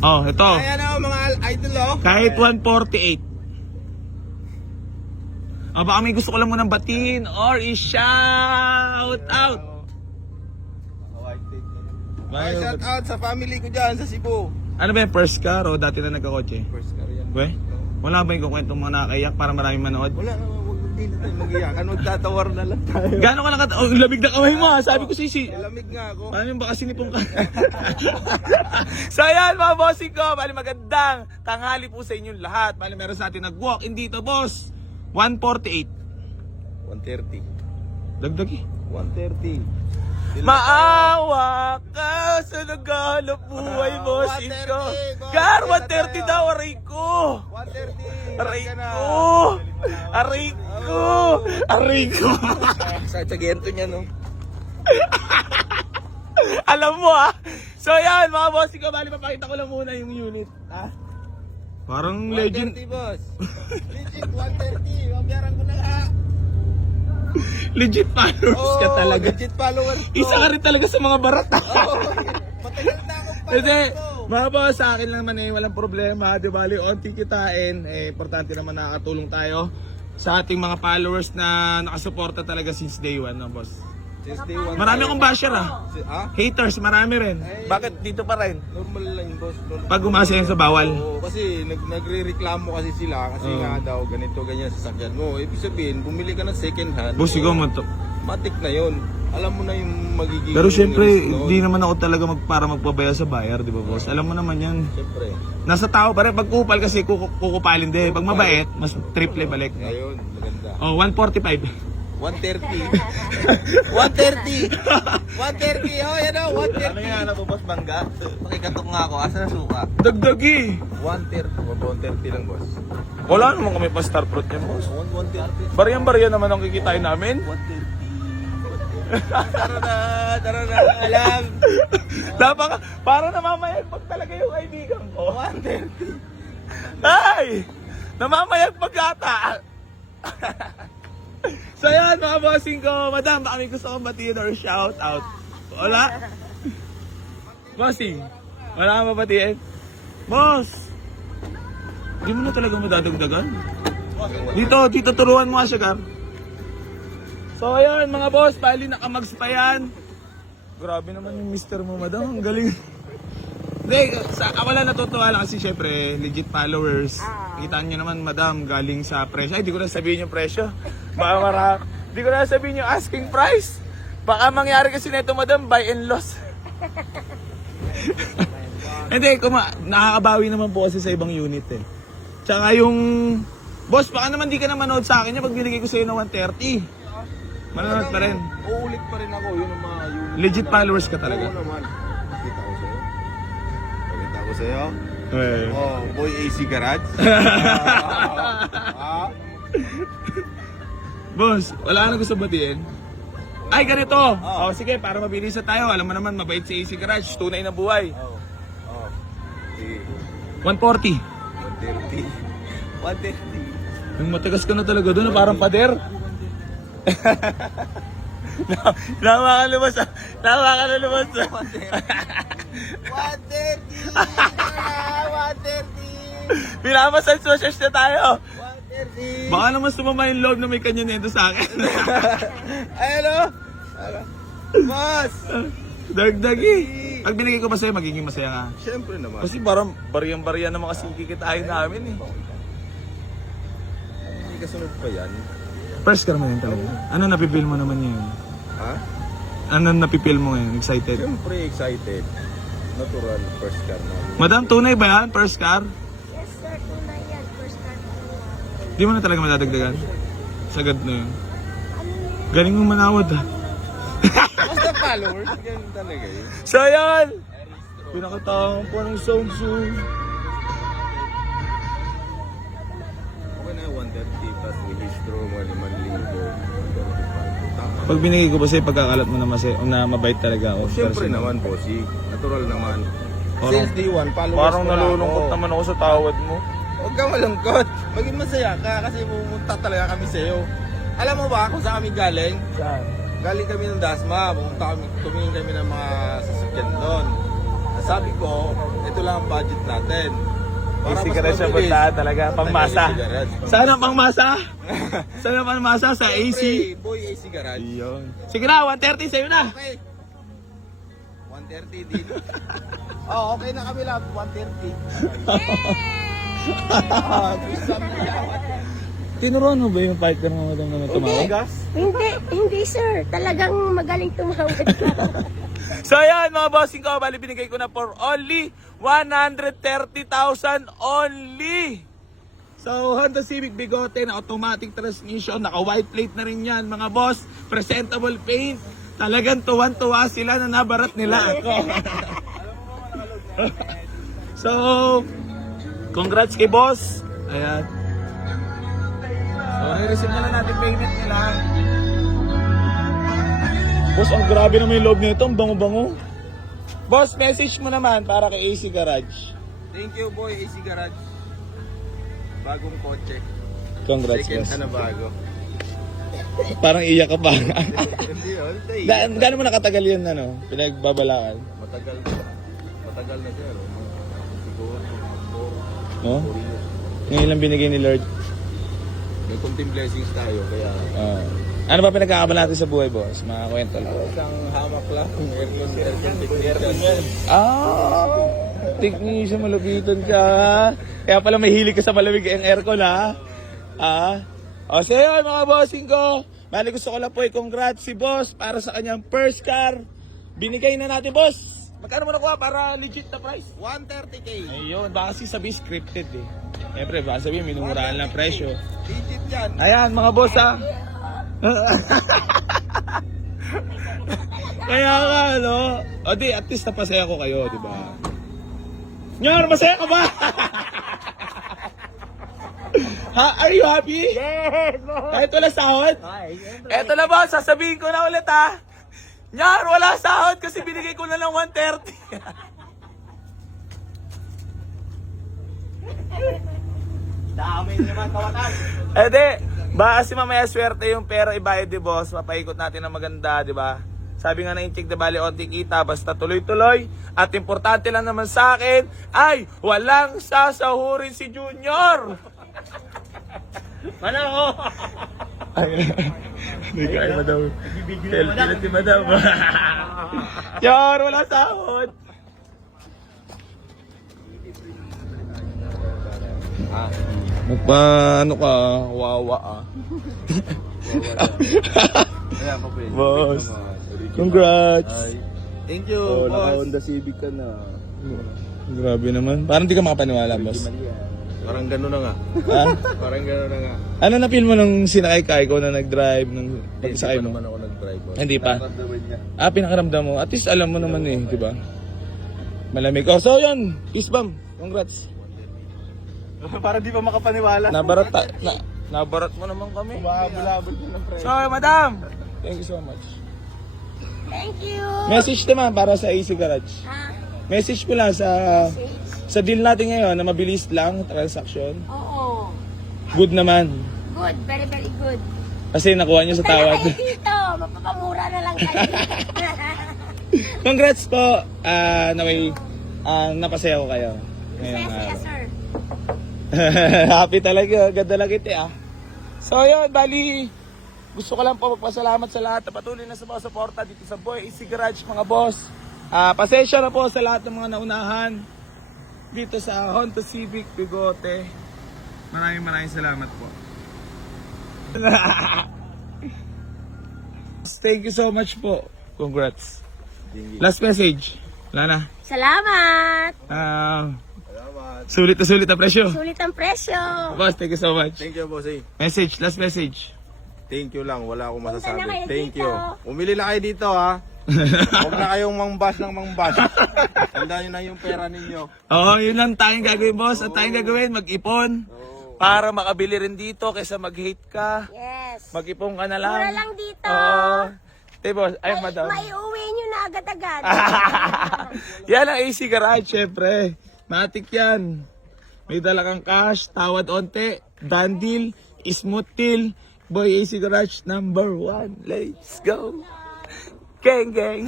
Oh, ito. Ayan o, mga idol o. Kahit 148. Baka may gusto ko lang munang batiin or i-shout out. Ay, shout out sa family ko dyan sa Cebu. Ano ba yung first car o dati na nagkakotse? First car yan. We? Wala ba yung kukwentong mga nakakayak para maraming manood? Wala na, hindi na tayo mag-iyakan. Magtatawar na lang tayo. Gano'n ka lang oh, lamig na kamay mo ha. Sabi ko sisi. Lamig nga ako. Paano yung baka sinipong ka? So ayan mga bossing ko. Bali magandang tanghali po sa inyong lahat. Bali meron sa atin nag-walk-in dito boss. 148. 130. Dagdagi. 130. Maawa ka sa naghahanap buhay, bossing ko. Gar, 130 daw, aray ko. 130. Aray ko. Aray ko. Aray ko. Sa gento niya, no? Alam mo ah. So yan, mga bossing ko, bali papakita ko lang muna yung unit. Ah? Parang legend. 130, boss. Legit, 130. Mabiyaran ko na nga. Legit followers ka talaga. Legit followers ko. Isa ka rin talaga sa mga barat. Matagal na akong Kasi, follower ko. mga boss, sa akin lang naman walang problema. Di bali, onti kitain. Importante naman nakakatulong tayo sa ating mga followers na nakasuporta talaga since day one, no, boss? Since day one. Marami akong basher ah. Ha? Haters, marami rin. Bakit dito pa rin? Normal lang, boss. Normal. Pag umasa yung sa bawal. Oo, kasi nagre-reklamo kasi sila kasi nga daw ganito ganyan sa sasakyan mo. Ibig sabihin, bumili ka ng second hand. Boss, ikaw mo to. Matik na yun. Alam mo na yung magiging Pero syempre, risk nun. hindi naman ako talaga para magpabaya sa buyer, di ba boss? Alam mo naman yan. Syempre. Nasa tao pa rin. Pag kupal kasi kukupalin din. Pag mabait, mas triple balik. Ayun, maganda. Oh, 145. 130. 130. 130. Oh, yan o. 130. Ano yan? Ano po, boss? Bangga? Pakikatok nga ako. Asa na suka? Dagdagi. 130. 130 lang, boss. Wala naman kami pa star fruit yan, boss. 130. Baryan-barya naman ang kikitain namin. 130. Tara na. Tara na. Alam. Napaka, para namamayagpag talaga yung kaibigan ko. 130. Ay! Namamayagpag ata. So yan mga bossing ko. Madam, baka may gusto kong batiin or shout out. Wala? Bossing, wala kang mabatiin? Boss! Hindi mo na talaga madadagdagan. Dito turuan mo nga siya, Gar. So ayun mga boss, pali nakamags pa yan. Grabe naman yung mister mo, madam. Ang galing. Hindi, ako lang natutuwa lang kasi syempre, legit followers. Kita nyo naman, madam, galing sa presyo. Ay, di ko na sabihin yung presyo. Baka di ko na sabihin yung asking price. Baka mangyari kasi nito, madam, buy and loss. Hindi, nakakabawi naman po kasi sa ibang unit eh. Tsaka yung, boss, baka naman di ka na manood sa akin pag binigay ko sa'yo ng 130. Manonood pa rin. Uulit pa rin ako. Yun ang mga unit. Legit followers ka talaga. Oo naman. Pakita ko sa'yo. Pakita ko sa'yo. Eh. Oh, boy AC Garage. Boss, wala ka na gusto batiin? Ay, ganito! Oh, sige, para mabilis na tayo. Alam mo naman, mabait si AC Garage. Tunay na buhay. Oh. Sige. 140. 130. 130. Yung matagas ka na talaga doon, parang pader. Tama ka lumas. Tama ka na lumas. 130. 130. Pinamassage na tayo. 130. Baka naman sumama yung loob na may kanya nito sa akin. Ay, ano? Boss! Dagdagi. Pag binigay ko ba sa'yo, magiging masaya ka? Siyempre naman. Kasi parang bariyang-bariya naman kasi kikitain namin eh. Hindi kasunod pa yan. First car mo yun talaga. Ano napipil mo naman yun? Ha? Ano napipil mo ngayon? Excited? Siyempre excited. Natural first car na. Madam, tunay ba yan? First car? Yes sir, tunay yan. First time ko. Di mo na talaga madadagdagan? Sagad na yun. Ano yun? Galing mong manawad ha. Basta followers, ganun talaga eh. So yan! Pinakataon po ng Samsung. Okay na 130 plus registro, mga 5 linggo. Tama. Pag binigay ko ba sa'yo, pagkakalat mo na, na mabait talaga ako. Siyempre Personal. naman, bossy. Natural naman. Parang- Since day one, followers Parang ko na nalulungkot ako. naman ako sa tawad mo. Huwag kang malungkot. Maging masaya ka kasi pumunta talaga kami sa'yo. Alam mo ba kung saan kami galing? Saan? Galing kami ng Dasma. Pumunta kami, tumingin kami ng mga sasakyan doon. Sabi ko, ito lang ang budget natin. Para AC mas garage siya mabilis. punta talaga, pangmasa. AC garage. Sana pangmasa? Sana pangmasa sa AC? Siyempre, boy AC garage. Iyon. Sige na, 130 sa'yo na. Okay. 130 din. Oh, okay na kami lahat. 130. Tinuruan mo ba yung partner mo madam na tumawag? Gas? Hindi sir. Talagang magaling tumawag ka. So ayan mga bossing ko, bali binigay ko na for only 130,000 only. So Honda Civic Bigote na automatic transmission, naka white plate na rin yan mga boss, presentable paint. Talagang tuwan-tuwa sila na nabarat nila ako. So, congrats kay boss. Ayan. So, i-receive na lang natin payment nila. Boss, ang grabe naman yung loob nito. Ang bango-bango. Boss, message mo naman para kay AC Garage. Thank you, boy AC garage. Bagong kotse. Congrats, Second boss. na bago. Parang iyak ka pa. Hindi, hindi. Gaano mo nakatagal yun, pinagbabalaan? Matagal na siya. Siguro, No? Ngayon lang binigay ni Lord. may kunting blessings tayo, kaya Ano ba pinagkakabalan natin sa buhay, boss? Mga kwento lang. isang hamak lang, aircon technician. Technician, malupitan ka. Kaya pala may hilig ka sa malamig ang aircon, ha? O, so yun, mga bossing ko. Bali, gusto ko lang po i-congrats si boss para sa kanyang first car. Binigay na natin, boss. Magkano mo nakuha para legit na price? 130k. Ayun, baka kasi sabi scripted eh. Siyempre, baka sabihin, minumurahan lang presyo. Digit yan. Ayan, mga boss, ha? Kaya nga, no? O di, at least napasaya ko kayo, di ba? Nyor, masaya ka ba? Ha? Are you happy? Yes, boss. Kahit wala sahod? Ay, siyempre. Eto na boss, sasabihin ko na ulit ha. Nyor, wala sahod kasi binigay ko na lang 130. Dami naman kawatan. Eh di, baka kasi mamaya swerte yung pera ibayad di boss, mapaikot natin ng maganda, di ba? Sabi nga na intik de bali onti kita, basta tuloy-tuloy. At importante lang naman sa akin, ay walang sasahurin si Junior. Ano ako? Ay, hindi kaya madam. Selfie si madam. Yor, wala sahod. Magpa, ano ka, wawa Ayan po, pwede. Boss, congrats. Thank you, Oh, boss. naka-Honda Civic ka na. Grabe naman. Parang di ka makapaniwala, boss. Parang gano'n na nga. Ha? Parang gano'n na nga. Ano na feel mo nung sinakay ka, ikaw na nag-drive, nung pag-sakay Hindi pa mo? naman ako nag-drive. boss. Hindi pa? Nararamdaman niya. Pinakaramdam mo. At least alam mo naman eh, di ba? Malamig. Oh, so yun. Peace bomb. Congrats. Parang di pa makapaniwala. Nabarat mo naman kami. Umabulabot mo ng friend. So, madam. Thank you so much. Thank you. Message naman para sa AC Garage. Ha? Message ko lang Six. sa deal natin ngayon na mabilis lang transaction. Oo. Good naman. Good. Very, very good. Kasi nakuha niyo sa Punta na tawad. kayo dito. Mapapamura na lang kayo. Congrats po. Naway, napasaya ko kayo. Ngayong Saya, araw. sir. Happy talaga. Ganda lang ito ah. So yun, bali, gusto ko lang po magpasalamat sa lahat na patuloy na sa mga suporta dito sa Boy AC Garage mga boss. Pasensya na po sa lahat ng mga naunahan dito sa Honda Civic Bigote. Maraming salamat po. Thank you so much po. Congrats. Last message. Wala na. Salamat. Sulit na presyo. Sulit ang presyo. Boss, thank you so much. Thank you, bossy. Message, last message. Thank you lang. Wala akong masasabi. Punta na kayo Thank dito. you. Umili lang kayo dito, ha. Huwag na kayong mangbas ng mangbas. Tandaan nyo na yung pera ninyo. Oo, yun lang tayong gagawin, boss. At tayong gagawin, mag-ipon. Para makabili rin dito kaysa mag-hate ka. Yes. Mag-ipon ka na lang. Mura lang dito. Oo. Te, boss. Ay, madam. Maiuwi nyo na agad-agad. Yan ang AC Garage, syempre. Matik yan. May dala kang cash, tawad onte, done deal, smooth deal. Boy AC Garage #1. Let's go. Gang, gang.